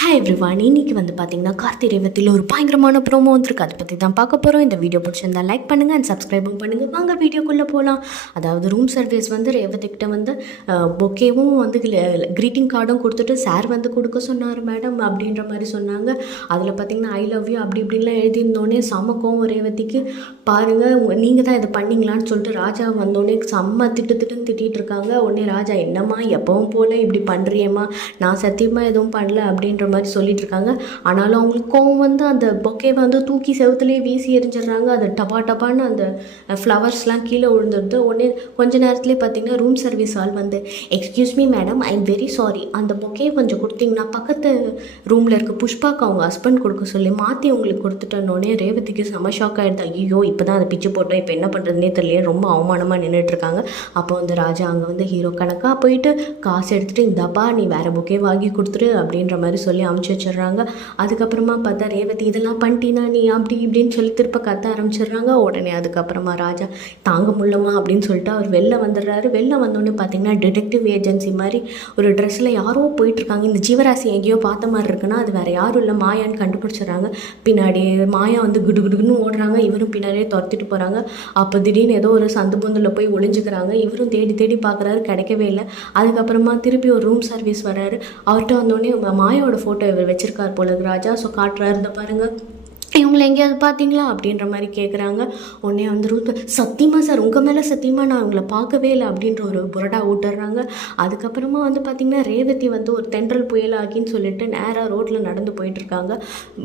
Hi everyone, இன்னைக்கு வந்து பார்த்தீங்கன்னா கார்த்தி ரேவதியில் ஒரு பயங்கரமான ப்ரோமோ வந்திருக்கு. அதை பற்றி தான் பார்க்க போகிறோம். இந்த வீடியோ பிடிச்சிருந்தா லைக் பண்ணுங்கள் அண்ட் சப்ஸ்கிரைபும் பண்ணுங்கள். வாங்க வீடியோக்குள்ளே போகலாம். அதாவது ரூம் சர்வீஸ் வந்து ரேவதிக்கிட்ட வந்து பொக்கேவும் வந்து க்ரீட்டிங் கார்டும் கொடுத்துட்டு சார் வந்து கொடுக்க சொன்னார் மேடம் அப்படின்ற மாதிரி சொன்னாங்க. அதில் பார்த்தீங்கன்னா ஐ லவ் யூ அப்படி இப்படின்லாம் எழுதியிருந்தோடனே செம்ம ரேவதிக்கு. பாருங்கள் நீங்கள் தான் இதை பண்ணிங்களான்னு சொல்லிட்டு ராஜா வந்தோடனே செம்ம திட்டுன்னு திட்டிகிட்டு இருக்காங்க. உடனே ராஜா, என்னம்மா எப்பவும் போல் இப்படி பண்ணுறியம்மா, நான் சத்தியமாக எதுவும் பண்ணல அப்படின்ற மாதிரி சொல்லிட்டு இருக்காங்க. ஆனாலும் அவங்களுக்கு கோவம் வந்து அந்த பொக்கேவை வந்து தூக்கி செவுத்துலேயே வீசி எரிஞ்சிடுறாங்க. அது டப்பான்னு அந்த ஃப்ளவர்ஸ்லாம் கீழே விழுந்துடுது. உடனே கொஞ்ச நேரத்துலேயே பார்த்தீங்கன்னா ரூம் சர்வீஸ் ஆள் வந்து, excuse me madam, I am very sorry, அந்த பொக்கே கொஞ்சம் கொடுத்தீங்கன்னா பக்கத்து ரூமில் இருக்க புஷ்பாக்கு அவங்க ஹஸ்பண்ட் கொடுக்க சொல்லி மாற்றி உங்களுக்கு கொடுத்துட்டோன்னே ரேவதிக்கு செம ஷாக் ஆகிடுது. ஐயோ இப்போ தான் அதை பிச்சு போட்டோம், இப்போ என்ன பண்ணுறதுனே தெரியல, ரொம்ப அவமானமாக நின்றுட்டுருக்காங்க. அப்போ வந்து ராஜா அங்கே வந்து ஹீரோ கணக்காக போயிட்டு காசு எடுத்துகிட்டு இந்தாப்பா நீ வேறு பொக்கே வாங்கி கொடுத்துரு அப்படின்ற மாதிரி சொல்லி அமுச்சு வச்சிடுறாங்க. அதுக்கப்புறமா பார்த்தா ரேவதி, இதெல்லாம் பண்ணிட்டீனா நீ அப்படி இப்படின்னு சொல்லி திருப்ப கத்த ஆரம்பிச்சிடுறாங்க. உடனே அதுக்கப்புறமா ராஜா தாங்க முடியலமா அப்படின்னு சொல்லிட்டு அவர் வெளில வந்துடுறாரு. வெளில வந்தோடனே பார்த்தீங்கன்னா டிடெக்டிவ் ஏஜென்சி மாதிரி ஒரு ட்ரெஸ்ஸில் யாரோ போயிட்டுருக்காங்க. இந்த ஜீவராசி எங்கேயோ பார்த்த மாதிரி இருக்குன்னா அது வேறு யாரும் இல்லை, மாயான்னு கண்டுபிடிச்சிடுறாங்க. பின்னாடி மாயா வந்து குடுன்னு ஓடுறாங்க. இவரும் பின்னாடியே துரத்திட்டு போகிறாங்க. அப்போ திடீர்னு ஏதோ ஒரு சந்து பொந்தில் போய் ஒளிஞ்சுக்கிறாங்க. இவரும் தேடி பார்க்குறாரு, கிடைக்கவே இல்லை. அதுக்கப்புறமா திருப்பி ஒரு ரூம் சர்வீஸ் வர்றாரு. அவர்கிட்ட வந்தோடனே மாயாவோட ஃபோட்டோ இவர் வச்சிருக்கார் போல ராஜா. ஸோ காட்டுறாரு, இந்த பாருங்கள் இவங்களை எங்கேயாவது பார்த்தீங்களா அப்படின்ற மாதிரி கேட்குறாங்க. உடனே வந்து ரூத், சத்தியமாக சார் உங்கள் மேலே சத்தியமாக நான் உங்களை பார்க்கவே இல்லை அப்படின்ற ஒரு புரடா விட்டுறாங்க. அதுக்கப்புறமா வந்து பார்த்திங்கன்னா ரேவதி வந்து ஒரு தென்றல் புயல் ஆகின்னு சொல்லிட்டு நேராக ரோட்டில் நடந்து போயிட்டுருக்காங்க.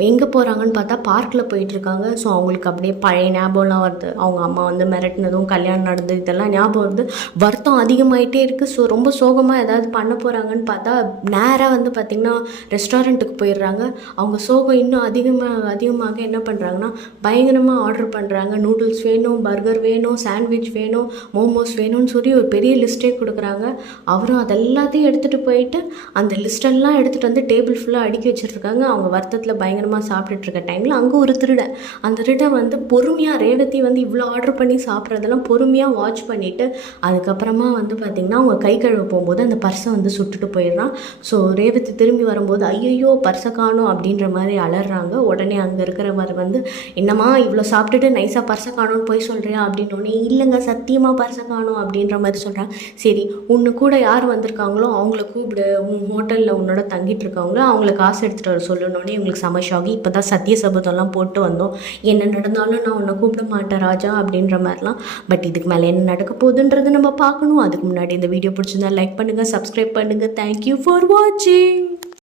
எங்கே போகிறாங்கன்னு பார்த்தா பார்க்கில் போயிட்டுருக்காங்க. ஸோ அவங்களுக்கு அப்படியே பழைய ஞாபகம்லாம் வருது. அவங்க அம்மா வந்து மிரட்டினதும் கல்யாணம் நடந்தது இதெல்லாம் ஞாபகம் வருது. வருத்தம் அதிகமாகிட்டே இருக்குது. ஸோ ரொம்ப சோகமாக ஏதாவது பண்ண போகிறாங்கன்னு பார்த்தா நேராக வந்து பார்த்திங்கன்னா ரெஸ்டாரண்ட்டுக்கு போயிடுறாங்க. அவங்க சோகம் இன்னும் அதிகமாக என்ன பண்ணுறாங்கன்னா பயங்கரமாக ஆர்டர் பண்ணுறாங்க. நூடுல்ஸ் வேணும், பர்கர் வேணும், சாண்ட்விச் வேணும், மோமோஸ் வேணும்னு சொல்லி ஒரு பெரிய லிஸ்ட்டே கொடுக்குறாங்க. அவரும் அதெல்லாத்தையும் எடுத்துகிட்டு போயிட்டு அந்த லிஸ்டெல்லாம் எடுத்துகிட்டு வந்து டேபிள் ஃபுல்லாக அடுக்கி வச்சுருக்காங்க. அவங்க வருத்தத்தில் பயங்கரமாக சாப்பிட்டுட்டு இருக்க டைமில் அங்கே ஒரு திருடன், அந்த திருடன் வந்து பொறுமையாக ரேவதி வந்து இவ்வளோ ஆர்டர் பண்ணி சாப்பிட்றதெல்லாம் பொறுமையாக வாட்ச் பண்ணிவிட்டு அதுக்கப்புறமா வந்து பார்த்திங்கன்னா அவங்க கை கழுவ போகும்போது அந்த பர்ஸை வந்து சுட்டுட்டு போயிடுறான். ஸோ ரேவதி திரும்பி வரும்போது ஐயோ பர்ஸை காணும் அப்படின்ற மாதிரி அலறாங்க. உடனே அங்கே இருக்கிறவர் வந்து, என்னம்மா இவ்வளோ சாப்பிட்டுட்டு நைஸாக பர்ஸை காணும்னு போய் சொல்கிறியா அப்படின்னோடனே, இல்லைங்க சத்தியமாக பர்ஸை காணும் அப்படின்ற மாதிரி சொல்கிறாங்க. சரி உன்னை கூட யார் வந்திருக்காங்களோ அவங்கள கூப்பிடு, உன் ஹோட்டலில் உன்னோட தங்கிட்டு இருக்கவங்கள அவங்கள காசு எடுத்துகிட்டு வர சொல்லணுன்னே இவங்களுக்கு சமஷாகி, இப்போ தான் சத்திய சபதம்லாம் போட்டு வந்தோம், என்ன நடந்தாலும் நான் உன்னை கூப்பிட மாட்டேன் ராஜா அப்படின்ற மாதிரிலாம். பட் இதுக்கு மேலே என்ன நடக்க போகுதுன்றது நம்ம பார்க்கணும். அதுக்கு முன்னாடி இந்த வீடியோ பிடிச்சிருந்தா லைக் பண்ணுங்கள், சப்ஸ்கிரைப் பண்ணுங்கள். தேங்க்யூ ஃபார் வாட்சிங்.